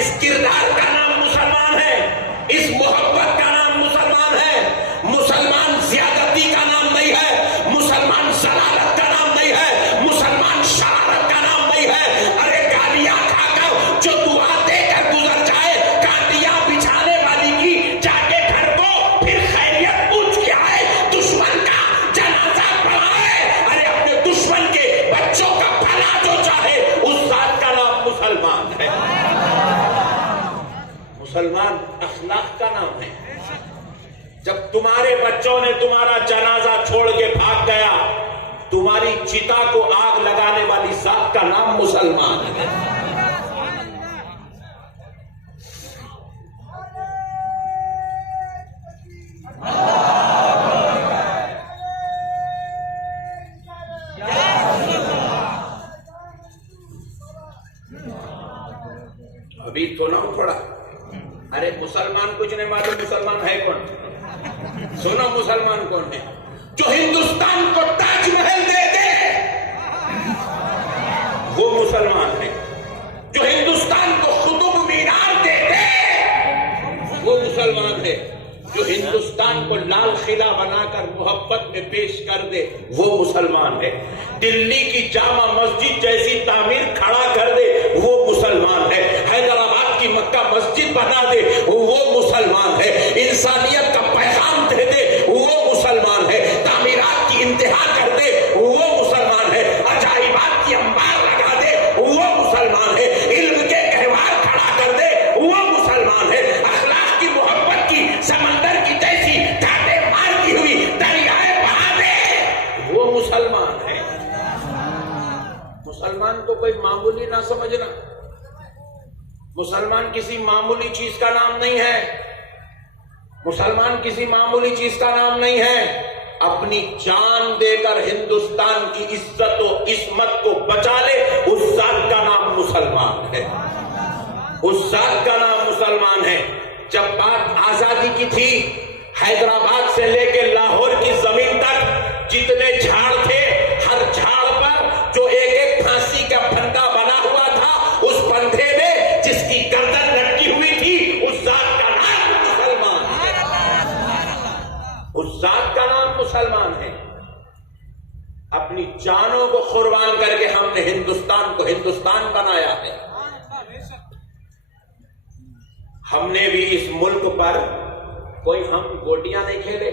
اس کردار کا نام مسلمان ہے، اس محبت کا نام مسلمان ہے۔ مسلمان زیادتی کا نام نہیں ہے، مسلمان ضلالت کا نام نہیں ہے، مسلمان شرارت کا نام نہیں ہے۔ ارے گالیاں کھا کر جو دعا دے کر گزر جائے، کانٹیاں بچھانے والی کی جا کے گھر کو پھر خیریت پوچھ کے آئے، دشمن کا جنازہ پڑھائے، ارے اپنے دشمن کے بچوں کا بھلا جو چاہے، اس ذات کا نام مسلمان ہے۔ مسلمان اخلاق کا نام ہے۔ جب تمہارے بچوں نے تمہارا جنازہ چھوڑ کے بھاگ گیا، تمہاری چتا کو آگ لگانے والی ذات کا نام مسلمان ہے۔ ابھی تو نہ پڑا، ارے مسلمان کچھ نہیں معلوم مسلمان ہے کون؟ سنو مسلمان کون ہے؟ جو ہندوستان کو تاج محل دے دے وہ مسلمان ہے، جو ہندوستان کو قطب مینار دے دے وہ مسلمان ہے، جو ہندوستان کو لال قلعہ بنا کر محبت میں پیش کر دے وہ مسلمان ہے، دلی کی جامع مسجد جیسی تعمیر کھڑا کر دے وہ مسلمان ہے، حیدرآباد کی مکہ مسجد بنا دے وہ مسلمان ہے، انسانیت کا پیغام دے دے وہ مسلمان ہے، تعمیرات کی انتہا کر دے وہ مسلمان ہے، عجائبات کی انبار لگا دے وہ مسلمان ہے، علم کے گہوار کھڑا کر دے وہ مسلمان ہے، اخلاق کی محبت کی سمندر کی جیسی کانٹے مارتی ہوئی دریائے بہا دے وہ مسلمان ہے۔ مسلمان کو کوئی معمولی نہ سمجھنا، مسلمان کسی معمولی چیز کا نام نہیں ہے، مسلمان کسی معمولی چیز کا نام نہیں ہے، اپنی جان دے کر ہندوستان کی عزت و عصمت کو بچا لے اس ذات کا نام مسلمان ہے، اس ذات کا نام مسلمان ہے۔ جب بات آزادی کی تھی، حیدرآباد سے لے کے لاہور کی زمین تک جتنے جھاڑ تھے، ہر جھاڑ پر جو ایک ایک پھانسی کا پھندا بنا ہوا تھا، اس پھندے میں جس کی گردن لٹکی ہوئی تھی اس ذات کا نام مسلمان ہے، اس ذات کا نام مسلمان ہے۔ اپنی جانوں کو قربان کر کے ہم نے ہندوستان کو ہندوستان بنایا ہے۔ ہم نے بھی اس ملک پر کوئی ہم گوٹیاں نہیں کھیلے،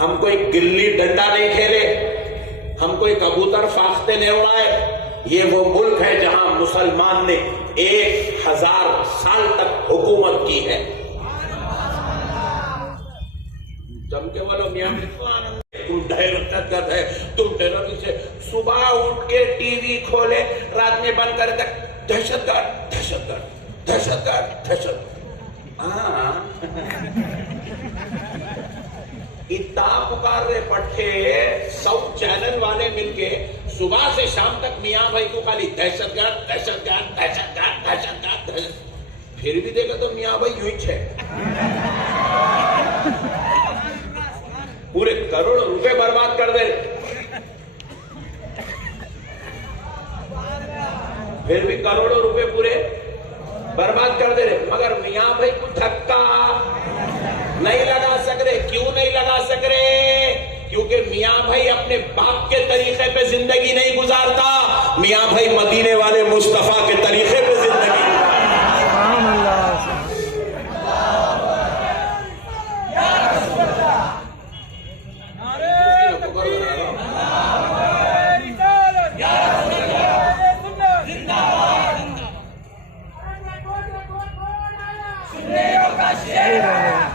ہم کوئی گلی ڈنڈا نہیں کھیلے، ہم کوئی کبوتر فاختے نہیں اڑائے۔ یہ وہ ملک ہے جہاں مسلمان نے 1000 سال تک حکومت کی ہے۔ جم کے بولو میاں تم دہشت گرد ہے، تم ٹیررسٹ ہے، صبح اٹھ کے ٹی وی کھولے رات میں بند کر کے دہشت گرد دہشت گرد دہشت گرد دہشت۔ ہاں اتنا پکار رہے پٹھے 100 چینل والے مل کے صبح سے شام تک میاں بھائی کو خالی دہشت گرد دہشت گرد دہشت گرد دہشت گرد، پھر بھی دیکھا تو میاں بھائی یوں ہی ہے، پورے کروڑ روپے برباد کر دے، پھر بھی کروڑوں روپے پورے برباد کر دے رہے، مگر میاں بھائی کو دھکا نہیں لگا سک رہے۔ کیوں نہیں لگا سک رہے؟ کیونکہ میاں بھائی اپنے باپ کے طریقے پہ زندگی نہیں گزارتا، میاں بھائی مدینے والے مصطفیٰ کے طریقے پہ زندگی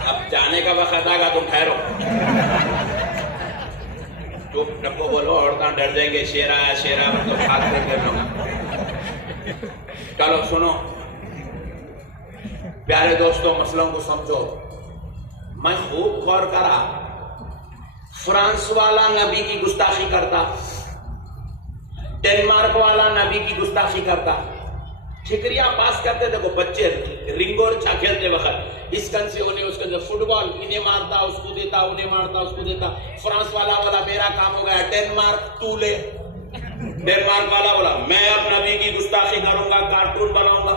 اب جانے کا وقت آگا تم ٹھہرو، چپ ڈپو بولو، عورتیں ڈر جائیں گے، شیر آیا شیر آیا مطلب ہاتھ سے کر لوں گا۔ چلو سنو پیارے دوستوں، مسئلوں کو سمجھو۔ میں خوب غور کرا، فرانس والا نبی کی گستاخی کرتا، ڈنمارک والا نبی کی گستاخی کرتا، ٹھکریاں پاس کرتے، دیکھو بچے رنگور چھا کھیلتے وقت اس کن سے انہیں اس کن سے فٹ بال انہیں مارتا اس کو دیتا، انہیں مارتا اس کو دیتا۔ فرانس والا بولا میرا کام ہو گیا، ڈنمارک تو لے۔ ڈنمارک والا بولا میں اب نبی کی گستاخی کروں گا، کارٹون بناؤں گا۔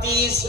30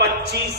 25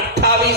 28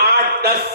8, 10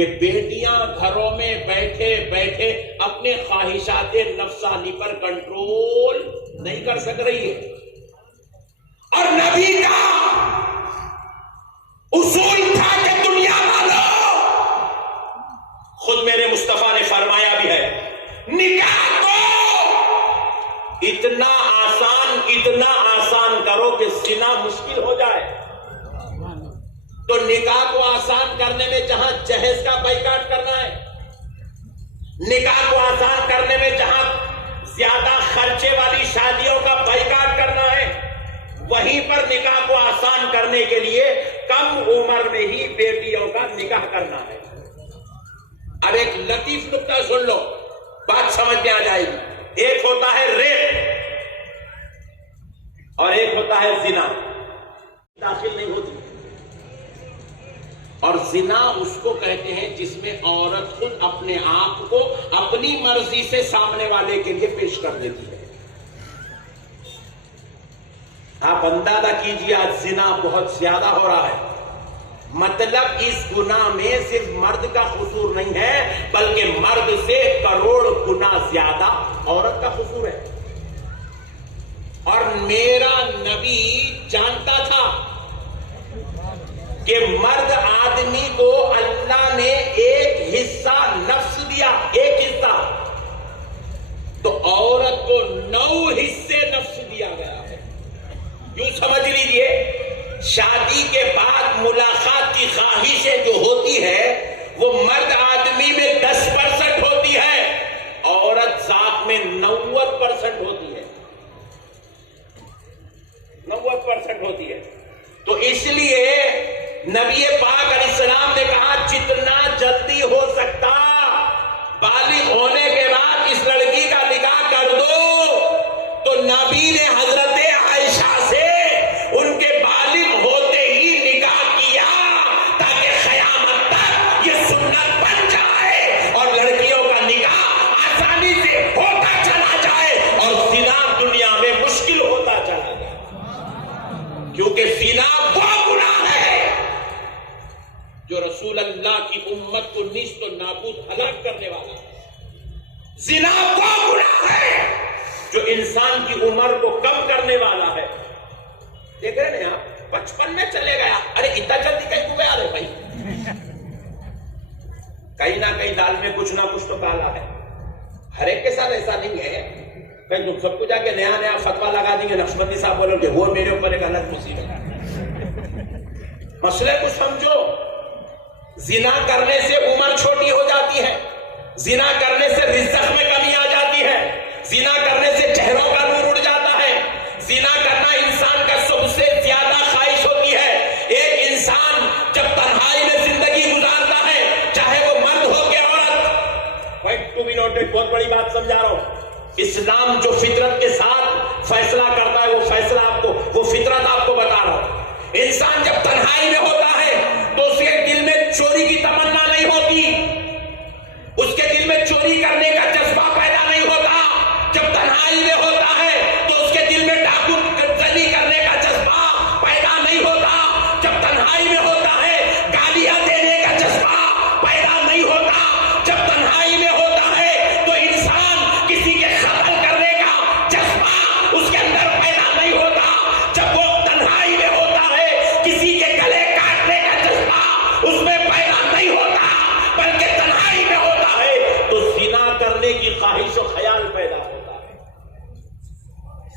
کہ بیٹیاں گھروں میں بیٹھے بیٹھے اپنے خواہشات نفسانی پر کنٹرول نہیں کر سک رہی ہے. اور نبی کا اصول تھا کہ دنیا والوں، خود میرے مصطفیٰ نے فرمایا بھی ہے، نکاح کو اتنا آسان کرو کہ زنا مشکل ہو جائے. تو نکاح کو آسان کرنے میں جہاں جہیز کا بائیکاٹ کرنا ہے، نکاح کو آسان کرنے میں جہاں زیادہ خرچے والی شادیوں کا بائیکاٹ کرنا ہے، وہیں پر نکاح کو آسان کرنے کے لیے کم عمر میں ہی بیٹیوں کا نکاح کرنا ہے. اب ایک لطیف نکتہ سن لو، بات سمجھ میں آ جائے گی. ایک ہوتا ہے ریپ اور ایک ہوتا ہے زنا. داخل نہیں ہوتی. اور زنا اس کو کہتے ہیں جس میں عورت خود اپنے آپ کو اپنی مرضی سے سامنے والے کے لیے پیش کر دیتی ہے. آپ اندازہ کیجیے آج زنا بہت زیادہ ہو رہا ہے. مطلب اس گناہ میں صرف مرد کا قصور نہیں ہے، بلکہ مرد سے کروڑ گنا زیادہ عورت کا قصور ہے. اور میرا نبی جانتا تھا کہ مرد آدمی کو اللہ نے ایک حصہ نفس دیا، ایک حصہ، تو عورت کو 9 حصے نفس دیا گیا ہے. یوں سمجھ لیجئے، شادی کے بعد ملاقات کی خواہشیں جو ہوتی ہے وہ مرد آدمی میں 10% ہوتی ہے، عورت ذات میں 90% ہوتی ہے. 90% ہوتی ہے. تو اس لیے نبی پاک علیہ السلام نے کہا جتنا جلدی ہو سکتا بالغ ہونے کے بعد اس لڑکی کا نکاح کر دو. تو نبی نے حضرت عائشہ سے ان کے بالغ ہوتے ہی نکاح کیا تاکہ قیامت تک یہ سنت بن جائے اور لڑکیوں کا نکاح آسانی سے ہوتا چلا جائے اور زنا دنیا میں مشکل ہوتا چلا جائے. کیونکہ زنا وہ گناہ ہے جو رسول اللہ کی امت کو نیست و نابود ہلاک کرنے والا ہے. زنا وہ گناہ ہے جو انسان کی عمر کو کم کرنے والا ہے. دیکھ رہے ہیں آپ، 55 میں چلے گیا، ارے اتنا جلدی کہیں کو گیا رہے بھائی. کہیں نہ کہیں دال میں کچھ نہ کچھ تو کالا ہے. ہر ایک کے ساتھ ایسا نہیں ہے کہ تم سب کو جا کے نیا فتوا لگا دیں گے. نقشبندی صاحب بولو گے وہ میرے اوپر ایک الگ مصیبت ہے. مسئلے کو سمجھو. زنا کرنے سے عمر چھوٹی ہو جاتی ہے، زنا کرنے سے رزق میں کمی آ جاتی ہے، زنا کرنے سے چہروں کا نور اڑ جاتا ہے. زنا کرنا انسان کا سب سے زیادہ خواہش ہوتی ہے. ایک انسان جب تنہائی میں زندگی گزارتا ہے، چاہے وہ مرد ہو کہ عورت، پوائنٹ ٹو بی نوٹڈ، بہت بڑی بات سمجھا رہا ہوں. اسلام جو فطرت کے ساتھ فیصلہ کرتا ہے وہ فیصلہ آپ کو، وہ فطرت آپ کو بتا رہا ہوں. انسان جب تنہائی میں ہوتا ہے تو اس کے دل میں چوری کی تمنا نہیں ہوتی، اس کے دل میں چوری کرنے کا جذبہ پیدا نہیں ہوتا. جب تنہائی میں ہوتا ہے تو اس کے دل میں ڈاکو زنی کرنے کا جذبہ پیدا نہیں ہوتا. جب تنہائی میں ہوتا ہے گالیاں دینے کا جذبہ پیدا نہیں ہوتا. جب تنہائی میں ہوتا ہے تو انسان کسی کے قتل کرنے کا جذبہ اس کے اندر پیدا نہیں ہوتا. جب وہ تنہائی میں ہوتا ہے کسی کے گلے کاٹنے کا جذبہ اس میں پیدا نہیں ہوتا، بلکہ تنہائی میں ہوتا ہے تو زنا کرنے کی خواہش و خیال پیدا ہوتا ہے.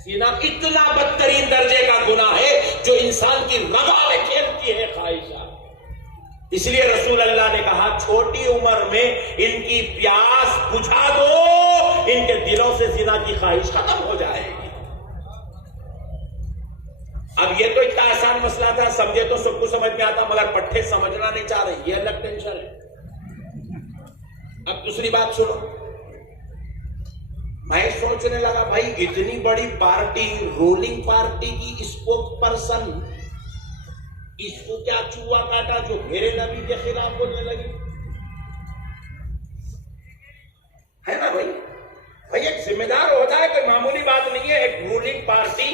زنا اتنا بدترین درجے کا گناہ ہے جو انسان کی رگوں میں کھیلتی ہے خواہشات. اس لیے رسول اللہ نے کہا چھوٹی عمر میں ان کی پیاس بجھا دو، ان کے دلوں سے زنا کی خواہش ختم ہو جائے گی. اب یہ تو اتنا آسان مسئلہ تھا، سمجھے تو سب کو سمجھ میں آتا، مگر پٹھے سمجھنا نہیں چاہ رہے، یہ الگ ٹینشن ہے. اب دوسری بات سنو. میں سوچنے لگا بھائی اتنی بڑی پارٹی، رولنگ پارٹی کی اسپوک پرسن، اس کو کیا چوہا کاٹا جو میرے نبی کے خلاف بولنے لگی ہے نا بھائی. بھائی ایک ذمہ دار ہوتا ہے، کوئی معمولی بات نہیں ہے. ایک رولنگ پارٹی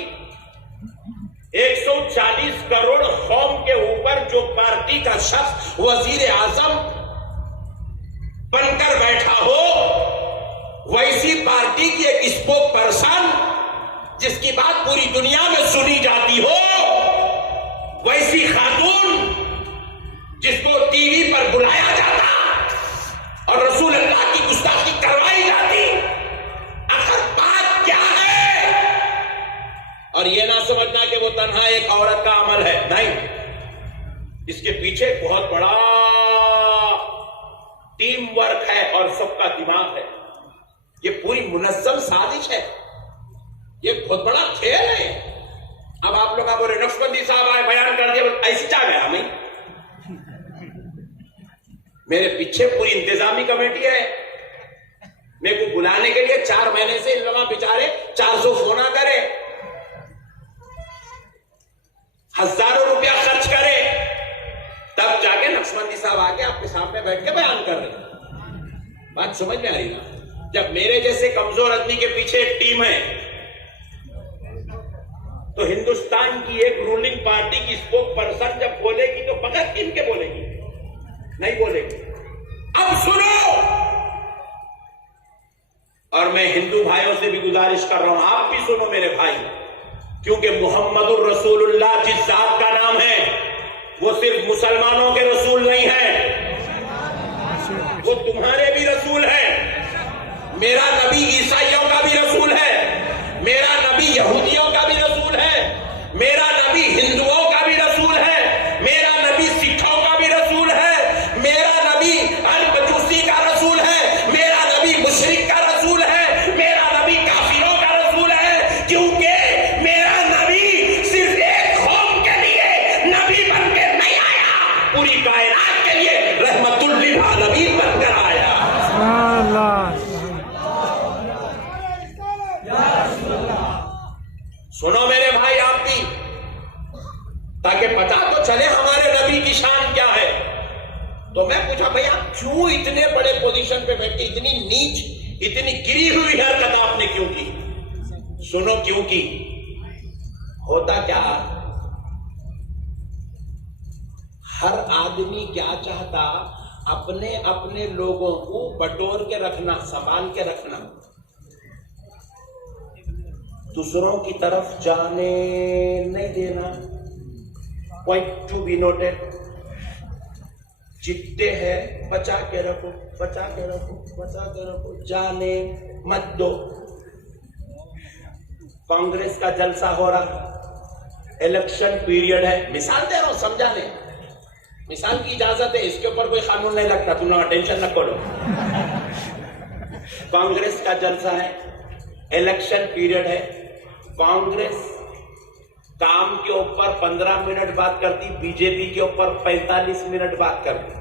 140 کروڑ قوم کے اوپر جو پارٹی کا شخص وزیر اعظم جس کی بات پوری دنیا میں سنی جاتی ہو، ویسی خاتون جس کو ٹی وی پر بلایا جاتا اور رسول اللہ کی گستاخی کروائی جاتی، آخر بات کیا ہے؟ اور یہ نہ سمجھنا کہ وہ تنہا ایک عورت کا عمل ہے، نہیں، اس کے پیچھے بہت بڑا ٹیم ورک ہے اور سب کا دماغ ہے. یہ پوری منظم سازش ہے، یہ بہت بڑا کھیل ہے. اب آپ لوگ بولے نقشبندی صاحب آئے بیان کر دیا، ایسی چاہ گیا میں، میرے پیچھے پوری انتظامی کمیٹی ہے. میرے کو بلانے کے لیے 4 مہینے سے ان لوگوں بیچارے 400 فون کرے، ہزاروں روپیہ خرچ کرے، تب جا کے نقشبندی صاحب آ کے آپ کے سامنے بیٹھ کے بیان کر رہے ہیں. بات سمجھ میں آ رہی نا؟ جب میرے جیسے کمزور آدمی کے پیچھے ایک ٹیم ہے، تو ہندوستان کی ایک رولنگ پارٹی کی اسپوک پرسن جب بولے گی تو فقط کن کے بولے گی؟ نہیں بولے گی. اب سنو، اور میں ہندو بھائیوں سے بھی گزارش کر رہا ہوں، آپ بھی سنو میرے بھائی، کیونکہ محمد الرسول اللہ جس ذات کا نام ہے وہ صرف مسلمانوں کے رسول نہیں ہے، وہ تمہارے بھی رسول ہے. میرا نبی عیسائیوں کا بھی رسول ہے، میرا نبی یہودیوں کا بھی رسول ہے، میرا نبی ہندوؤں کا بھی رسول ہے، میرا نبی سکھوں کا بھی رسول ہے، میرا نبی المجوسی کا رسول ہے، میرا نبی مشرک کا رسول ہے، میرا نبی کافروں کا رسول ہے. کیونکہ میرا نبی صرف ایک قوم کے لیے نبی بن کے نہیں آیا، پوری کائنات کے لیے رحمت للعالمین بن کر آیا. سنو میرے بھائی آپ بھی، تاکہ پتا تو چلے ہمارے نبی کی شان کیا ہے. تو میں پوچھا بھائی آپ کیوں اتنے بڑے پوزیشن پہ بیٹھے، اتنی نیچ، اتنی گری ہوئی حرکت آپ نے کیوں کی؟ سنو کیوں کی. ہوتا کیا، ہر آدمی کیا چاہتا، اپنے اپنے لوگوں کو بٹور کے رکھنا، سنبھال کے رکھنا، دوسروں کی طرف جانے نہیں دینا. پوائنٹ ٹو بی نوٹڈ، جتنے ہیں بچا کے رکھو، بچا کے رکھو، بچا کے رکھو، جانے مت دو. کانگریس کا جلسہ ہو رہا، الیکشن پیریڈ ہے، مثال دے رہا ہوں سمجھانے، مثال کی اجازت ہے، اس کے اوپر کوئی قانون نہیں لگتا، تم نہ ٹینشن نہ کرو. کانگریس کا جلسہ ہے، الیکشن پیریڈ ہے، کانگریس کام کے اوپر 15 منٹ بات کرتی، بی جے پی کے اوپر 45 منٹ بات کرتی.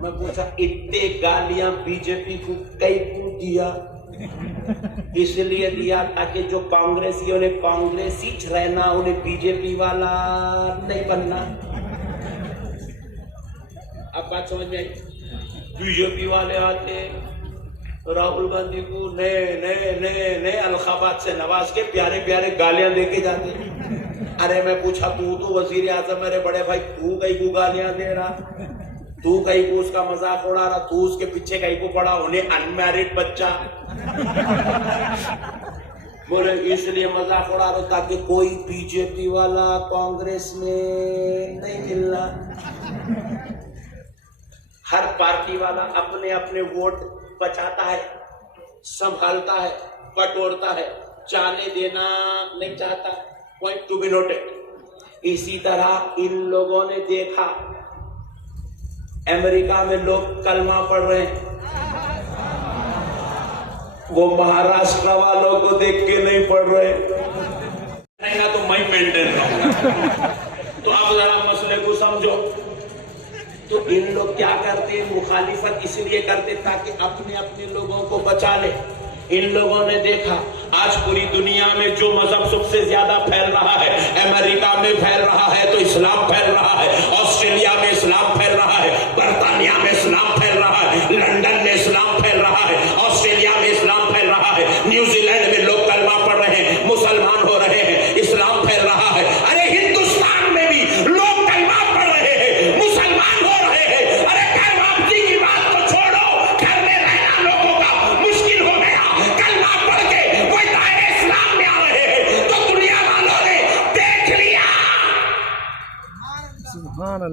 میں پوچھا اتنے گالیاں بی جے پی کو کئی کو دیا؟ اس لیے دیا تاکہ جو کانگریسیوں نے کانگریسی رہنا، انہیں بی جے پی والا نہیں بننا. اب بات سمجھ میں آئی؟ بی جے پی والے آتے راہل گاندھی کو نئے القابات سے نواز کے پیارے پیارے گالیاں دے کے جاتے. ارے میں پوچھا تو وزیر اعظم میرے بڑے بھائی، تو کئی کو گالیاں دے رہا، تو کئی کو اس کا مذاق اڑا رہا، تو اس کے پیچھے کئی کو پڑا، انہیں انمیرڈ بچہ بولے اس لیے مذاق اڑا رہا تاکہ کوئی بی جے پی والا کانگریس میں نہیں ملنا. ہر پارٹی والا اپنے اپنے ووٹ بچاتا ہے، سنبھالتا ہے، بٹورتا ہے، جانے دینا نہیں چاہتا. Point to be noted. اسی طرح ان لوگوں نے دیکھا امریکہ میں لوگ کلمہ پڑھ رہے ہیں، وہ مہاراشٹر والوں کو دیکھ کے نہیں پڑھ رہے. تو میں مینٹین کروں. تو آپ ذرا مسئلے کو سمجھو. تو ان لوگ کیا کرتے ہیں، مخالفت اس لیے کرتے تاکہ اپنے اپنے لوگوں کو بچا لے. ان لوگوں نے دیکھا آج پوری دنیا میں جو مذہب سب سے زیادہ پھیل رہا ہے، امریکہ میں پھیل رہا ہے تو اسلام پھیل رہا ہے، آسٹریلیا میں اسلام پھیل رہا ہے، برطانیہ میں اسلام پھیل رہا ہے، لندن میں اسلام پھیل رہا ہے، آسٹریلیا میں اسلام پھیل رہا ہے، نیوزی لینڈ میں لوگ کلمہ پڑھ رہے ہیں، مسلمان ہو رہے ہیں، اسلام پھیل رہا ہے. ارے ہندوستان میں بھی لوگ کلمہ پڑھ رہے ہیں، مسلمان ہو رہے ہیں. ارے گھر واپسی کی بات تو چھوڑو، گھر میں رہنا لوگوں کا مشکل ہو گیا، کلمہ پڑھ کے وہ دائرے اسلام میں آ رہے ہیں.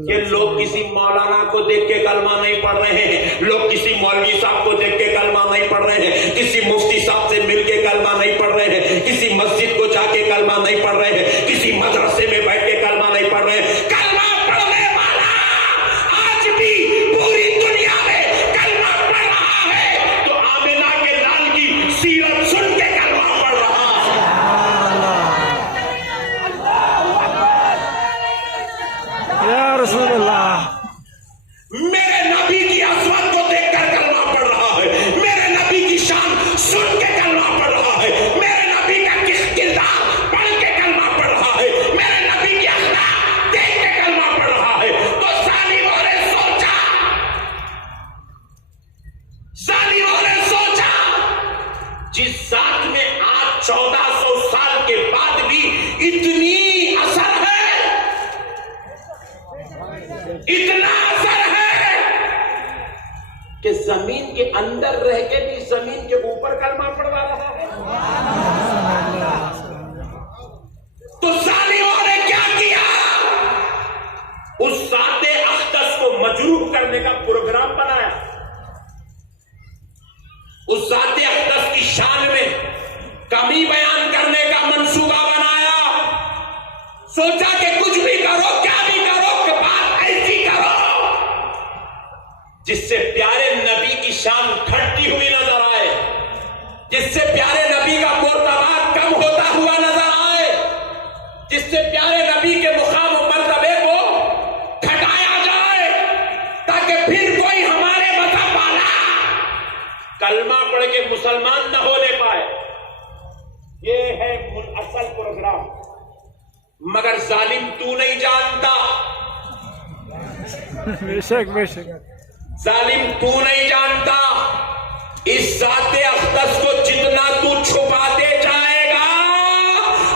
کہ لوگ کسی مولانا کو دیکھ کے کلمہ نہیں پڑھ رہے ہیں، لوگ کسی مولوی صاحب کو دیکھ کے کلمہ نہیں پڑھ رہے ہیں، کسی مفتی صاحب سے مل کے کلمہ نہیں پڑھ رہے ہیں، کسی مسجد کو جا کے کلمہ نہیں پڑھ رہے ہیں، کسی مدرسے میں بیٹھ کے کلمہ نہیں پڑھ رہے ہیں۔ کلمہ پڑھنے والا آج بھی پوری دنیا میں کلمہ پڑھ رہا ہے، تو آمنہ کے لال کی سیرت سن کے کلمہ پڑھ رہا ہے۔ یا رسول اللہ، میرے نبی کی عظمت کو دیکھ کر کلمہ پڑھ رہا ہے، میرے نبی کی شان سن کے کلمہ پڑھ رہا ہے، میرے نبی کا کردار پڑھ کے کلمہ پڑھ رہا ہے، میرے نبی کی اخلاق دیکھ کے کلمہ پڑھ رہا ہے۔ تو ظالموں نے سوچا جس ذات میں آج 1400 سال کے بعد بھی اتنی اثر ہے، اتنا اثر ہے کہ زمین کے اندر رہ کے بھی زمین کے اوپر کلمہ پڑھوا رہا ہے۔ تو ظالموں نے کیا کیا؟ اس ذات اقدس کو مجروح کرنے کا پروگرام بنایا، اس ذات اقدس کی شان میں کمی بیان کرنے کا منصوبہ بنایا، سوچا کہ کچھ بھی کرو، کیا بھی کرو، کہ بات ایسی کرو جس سے پیارے نبی کی شان گھٹتی ہوئی نظر آئے، جس سے پیارے نبی کا مرتبہ کم ہوتا ہوا نظر آئے، جس سے پیارے نبی کے مقام و مرتبے کو گھٹایا جائے، تاکہ پھر کوئی ہمارے مذہب والا کلمہ پڑھ کے مسلمان نہ ہونے پائے۔ یہ ہے اصل پروگرام۔ مگر ظالم تو نہیں جانتا، بے شک بے شک، ظالم تو نہیں جانتا، اس ذات اقدس کو جتنا تو چھپاتے جائے گا،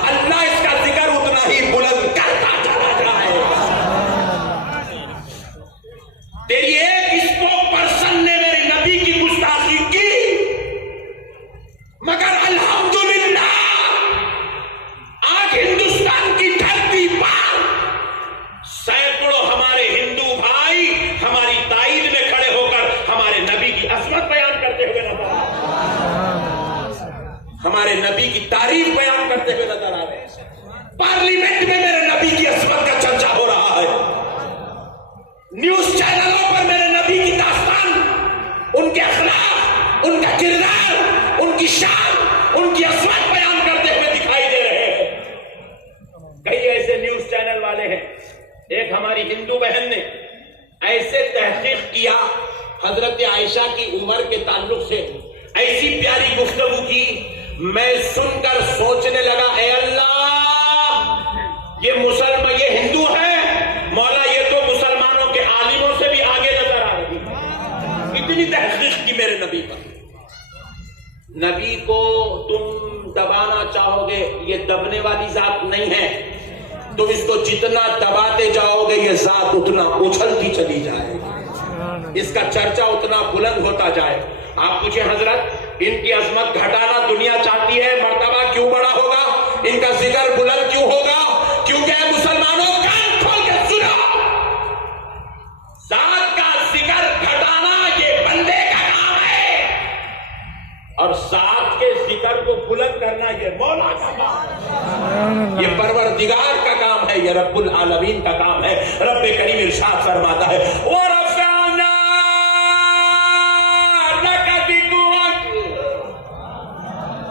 اللہ اس کا ذکر اتنا ہی بلند کرتا چلا جائے گا۔ تیری ایک اسپوک پرسن نے میرے نبی کی گستاخی کی، مگر الحمدللہ آج ہندوستان کی دھرتی پر سینکڑوں ہمارے ہندو بھائی ہماری تائید میں کھڑے ہو کر ہمارے نبی کی عظمت بیان کرتے ہوئے نظر آ رہے ہیں، ہمارے نبی کی تعریف بیان کرتے ہوئے نظر آ رہے ہیں۔ پارلیمنٹ میں میرے نبی کی عظمت کا چرچا ہو رہا ہے، نیوز چینلوں پر میرے نبی کی داستان، ان کے اخلاق، ان کا کردار، ان کی شان، ان کی عظمت بیان کرتے ہوئے دکھائی دے رہے ہیں۔ کئی ایسے نیوز چینل والے ہیں، ایک ہماری ہندو بہن نے ایسے تحقیق کیا حضرت عائشہ کی عمر کے تعلق سے، ایسی پیاری گفتگو کی، میں سن کر سوچنے لگا، اے اللہ، یہ ہندو ہے، مولا یہ تو مسلمانوں کے عالموں سے بھی آگے نظر آ رہی ہے۔ اتنی تحقیق کی میرے نبی پر۔ نبی کو تم دبانا چاہو گے، یہ دبنے والی ذات نہیں ہے، تم اس کو جتنا دباتے جاؤ گے یہ ذات اتنا اچھلتی چلی جائے گی، اس کا چرچا اتنا بلند ہوتا جائے۔ آپ پوچھیں حضرت، ان کی عظمت گھٹانا دنیا چاہتی ہے، مرتبہ کیوں بڑا ہوگا، ان کا ذکر بلند کیوں ہوگا؟ کیونکہ مسلمانوں کان کھول کے سنو، ذات کا ذکر گھٹانا یہ بندے کا کام ہے، اور ذات کے ذکر کو بلند کرنا یہ مولا کا کام ہے، یہ پروردگار کا کام ہے، یہ رب العالمین کا کام ہے۔ رب کریم ارشاد فرماتا ہے، وَرَفَعْنَا لَكَ ذِكْرَكَ،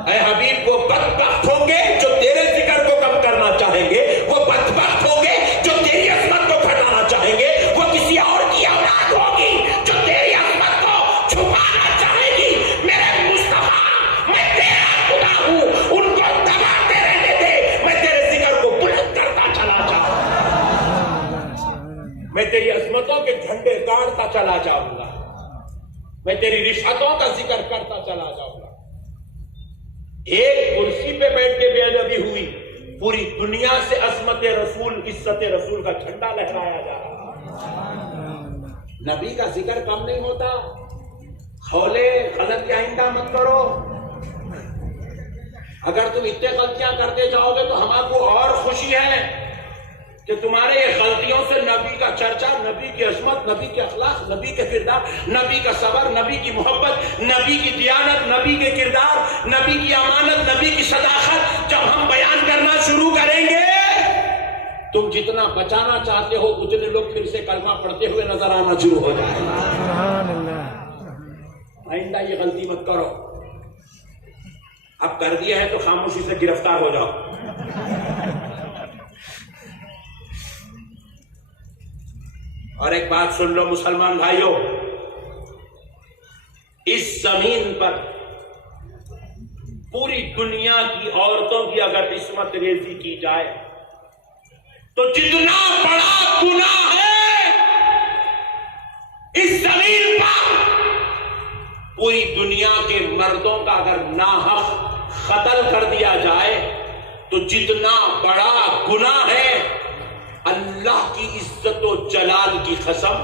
اے حبیب وہ بدبخت ہوں گے جو تیرے ذکر کو کم کرنا چاہیں گے، وہ بدبخت ہوں گے جو تیری عظمت کو گھٹانا چاہیں گے، وہ کسی اور کی اولاد ہوگی جو تیری عظمت کو چھپانا چاہے گی۔ میرے مصطفیٰ، میں تیرا خدا ہوں، ان کو دباتے رہنے دے، میں تیرے ذکر کو بلند کرتا چلا جاؤں، میں تیری عظمتوں کے جھنڈے گاڑتا چلا جاؤں گا، میں تیری رشتوں کا ذکر کرتا چلا جاؤں گا۔ ایک کرسی پہ بیٹھ کے بے ادبی ہوئی، پوری دنیا سے عظمت رسول، عزت رسول کا جھنڈا لہرایا جا رہا۔ نبی کا ذکر کم نہیں ہوتا، کھولے غلطی آئندہ مت کرو، اگر تم اتنے غلطیاں کرتے جاؤ گے تو ہمارے کو اور خوشی ہے، کہ تمہارے یہ غلطیوں سے نبی کا چرچا، نبی کی عظمت، نبی کے اخلاق، نبی کے کردار، نبی کا صبر، نبی کی محبت، نبی کی دیانت، نبی کے کردار، نبی کی امانت، نبی کی صداقت جب ہم بیان کرنا شروع کریں گے، تم جتنا بچانا چاہتے ہو اتنے لوگ پھر سے کلمہ پڑھتے ہوئے نظر آنا شروع ہو جائے گا۔ سبحان اللہ۔ آئندہ یہ غلطی مت کرو، اب کر دیا ہے تو خاموشی سے گرفتار ہو جاؤ۔ اور ایک بات سن لو مسلمان بھائیوں، اس زمین پر پوری دنیا کی عورتوں کی اگر عصمت ریزی کی جائے تو جتنا بڑا گناہ ہے اس زمین پر پوری دنیا کے مردوں کا اگر ناحق قتل کر دیا جائے تو جتنا بڑا گناہ ہے، اللہ کی عزت و جلال کی قسم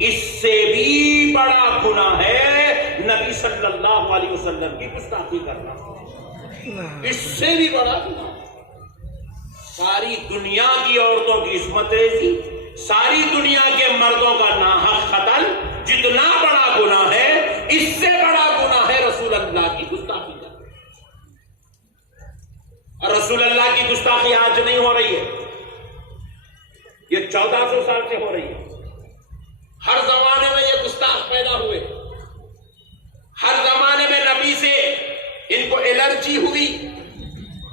اس سے بھی بڑا گناہ ہے نبی صلی اللہ علیہ وسلم کی گستاخی کرنا، اس سے بھی بڑا گناہ۔ ساری دنیا کی عورتوں کی عصمت ریزی، ساری دنیا کے مردوں کا ناحق قتل جتنا بڑا گناہ ہے، اس سے بڑا گناہ ہے رسول اللہ کی گستاخی کرنا۔ اور رسول اللہ کی گستاخی آج نہیں ہو رہی ہے، یہ 1400 سال سے ہو رہی ہے۔ ہر زمانے میں یہ گستاخ پیدا ہوئے، ہر زمانے میں نبی سے ان کو الرجی ہوئی،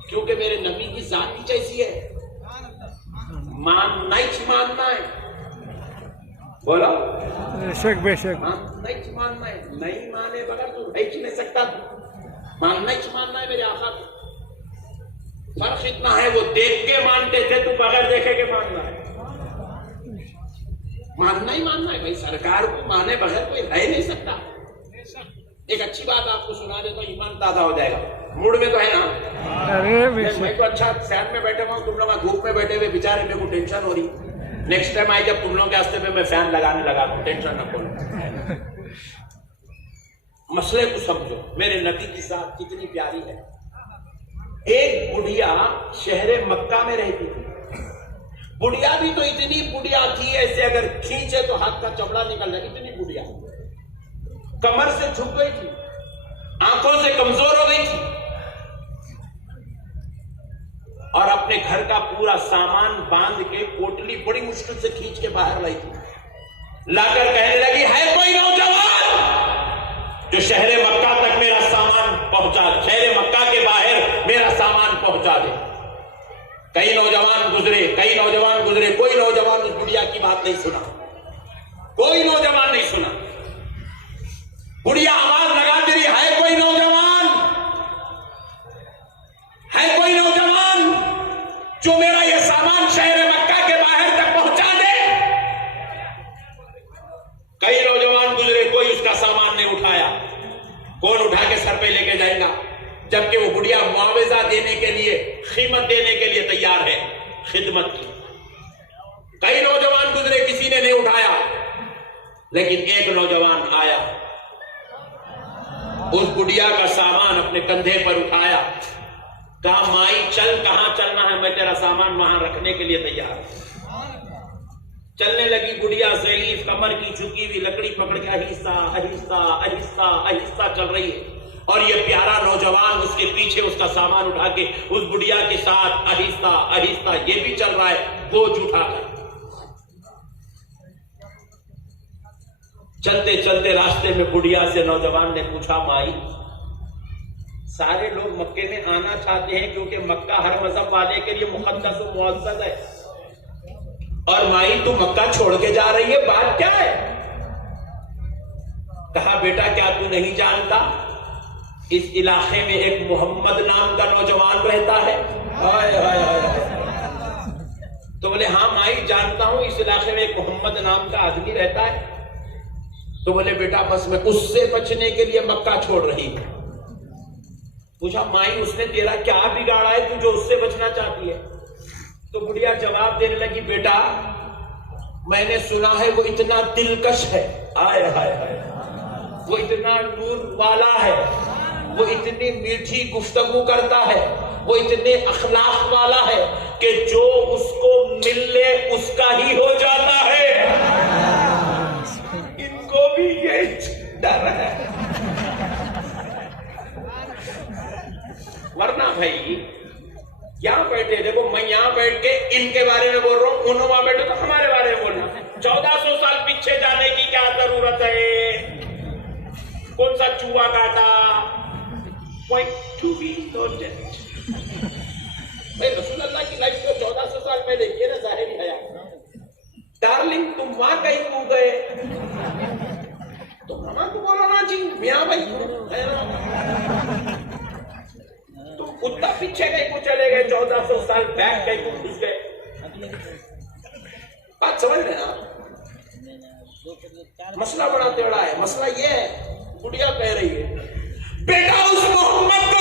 کیونکہ میرے نبی کی ذات ہی ایسی ہے، ماننا ہی ماننا ہے، بولو بے شک بے شک۔ ماننا ہی ماننا ہے، نہیں مانے بغیر تو رہ ہی نہیں سکتا، ماننا ہی ماننا ہے میرے آقا کو۔ فرق اتنا ہے وہ دیکھ کے مانتے تھے، تو بغیر دیکھے کے ماننا ہے، ماننا ہی ماننا ہے بھائی، سرکار کو مانے بغیر کوئی رہ نہیں سکتا۔ ایک اچھی بات آپ کو سنا دیتا ہوں، ایمان تازہ ہو جائے گا، موڈ میں تو ہے نا؟ ارے بے میں شک۔ تو اچھا صحت میں بیٹھے ہوں، تم لوگ دھوپ میں بیٹھے ہوئے بیچارے میرے کو ٹینشن ہو رہی۔ نیکسٹ ٹائم آئی جب تم لوگ کے راستے پہ میں فین لگانے لگا تو ٹینشن نہ کرو۔ مسئلے کو سمجھو، میرے نبی کی ذات کتنی پیاری ہے۔ ایک بڑھیا شہر مکہ میں رہتی تھی، بڑھیا بھی تو اتنی بڑھیا تھی ایسے اگر کھینچے تو ہاتھ کا چمڑا نکل جائے، اتنی بڑھیا، کمر سے جھک گئی تھی، آنکھوں سے کمزور ہو گئی تھی، اور اپنے گھر کا پورا سامان باندھ کے پوٹلی بڑی مشکل سے کھینچ کے باہر لائی تھی، لا کر کہنے لگی ہے کوئی نوجوان جو شہر مکہ تک میرا سامان پہنچا، شہر مکہ کے باہر میرا سامان پہنچا دے۔ کئی نوجوان گزرے، کوئی نوجوان اس بڑھیا کی بات نہیں سنا، کوئی نوجوان نہیں سنا۔ بڑھیا آواز لگاتی رہی، ہے کوئی نوجوان، ہے کوئی نوجوان جو میرا یہ سامان شہر مکہ کے باہر تک پہنچا دے۔ کئی نوجوان گزرے، کوئی اس کا سامان نہیں اٹھایا، کون اٹھا کے سر پہ لے کے جائے گا، جبکہ وہ بڑھیا معاوضہ دینے کے لیے، قیمت دینے کے لیے تیار ہے خدمت کی۔ کئی نوجوان گزرے، کسی نے نہیں اٹھایا، لیکن ایک نوجوان آیا، اس بڑھیا کا سامان اپنے کندھے پر اٹھایا، کہا مائی چل، کہاں چلنا ہے، میں تیرا سامان وہاں رکھنے کے لیے تیار ہوں۔ چلنے لگی بڑھیا، ضعیف، کمر کی جھکی ہوئی، لکڑی پکڑ کے آہستہ آہستہ آہستہ آہستہ چل رہی ہے، اور یہ پیارا نوجوان اس کے پیچھے اس کا سامان اٹھا کے اس بڑھیا کے ساتھ آہستہ آہستہ یہ بھی چل رہا ہے، بوجھ اٹھا کر۔ چلتے چلتے راستے میں بڑھیا سے نوجوان نے پوچھا مائی، سارے لوگ مکے میں آنا چاہتے ہیں کیونکہ مکہ ہر مذہب والے کے لیے مقدس و معزز ہے، اور مائی تو مکہ چھوڑ کے جا رہی ہے، بات کیا ہے؟ کہا بیٹا کیا تو نہیں جانتا اس علاقے میں ایک محمد نام کا نوجوان رہتا ہے؟ تو بولے ہاں مائی جانتا ہوں، اس علاقے میں ایک محمد نام کا آدمی رہتا ہے۔ تو بولے بیٹا بس میں اس سے بچنے کے لیے مکہ چھوڑ رہی ہوں۔ پوچھا مائی اس نے تیرا کیا بگاڑا ہے تو جو اس سے بچنا چاہتی ہے؟ تو بڑھیا جواب دینے لگی بیٹا میں نے سنا ہے وہ اتنا دلکش ہے، آئے ہائے ہائے، وہ اتنا نور والا ہے، وہ اتنی میٹھی گفتگو کرتا ہے، وہ اتنے اخلاق والا ہے، کہ جو اس کو مل لے اس کا ہی ہو جاتا ہے. ان کو بھی یہ ڈر ہے. ورنہ بھائی یہاں بیٹھے، دیکھو میں یہاں بیٹھ کے ان کے بارے میں بول رہا ہوں، انہوں وہاں بیٹھے تو ہمارے بارے میں بولنا. 1400 سال پیچھے جانے کی کیا ضرورت ہے؟ کون سا چوہا کاٹا؟ point to be noted. بھائی رسول اللہ کی لائف کو 1400 سال میں دیکھیے نا ظاہری حیات. ڈارلنگ تم وہاں کہیں کو گئے تو ہمارا کو بولانا جی میاں بھائی تم کتا پیچھے کہیں کو چلے گئے، 1400 سال بیک کہیں کو گھس گئے. بات سمجھ رہے ہیں آپ؟ مسئلہ بڑا ٹیڑھا ہے. مسئلہ یہ ہے، گڑیا کہہ رہی ہے بیٹا اس محمد کو